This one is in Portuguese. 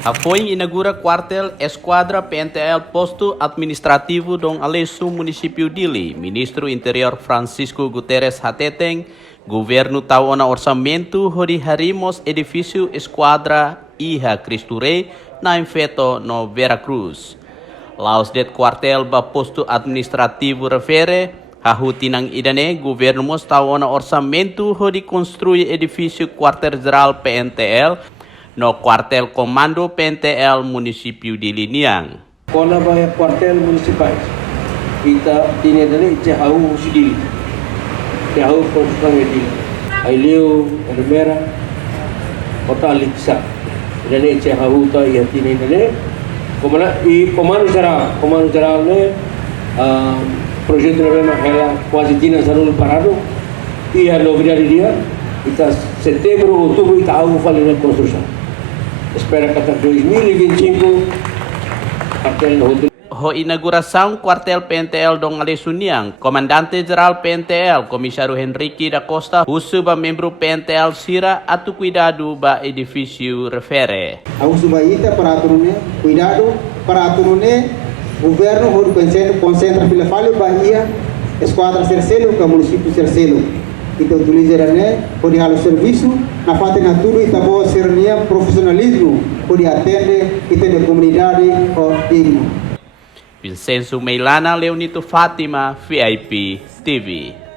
Foi inaugura quartel Esquadra PNTL Posto Administrativo Dom Alesu Município Dili. Ministro Interior Francisco Guterres Hateteng, governo tahu na orçamento harimos edifício Esquadra Iha Cristo Rei na Infeto no Veracruz. Laos det quartel ba posto administrativo refere, hahutinang idane governo mos tahu na orçamento construir edifício quartel-geral PNTL no quartel Komando PNTL Município de Liniang. Kona ba quartel municipal kita tinedale jauh sedih jauh konstruksi di Aileu Hermera kota Liksa dan jauh ta ya tinedale komando geral ne projeto novena ela quase tina sarul parado e a novidade dia kita setembro outubro kita au falir construção. Espera kata 2025 quartel inauguração quartel PNTL Dom Alesu Niang, Comandante Geral PNTL Comissário Henrique da Costa, usu ba membro PNTL Sira atu cuidado ba edifício refere. Usu ba ita para aturune cuidado para aturune governo horu concentra pela falha bahia esquadra Cercelo que município Cercelo. Kita utilizarane por halo serviço na fate na tudo ita bo sernia profissionalismo por atende ita de comunidade o digno. Vincenzo Meilana, Leonito Fátima, VIP TV.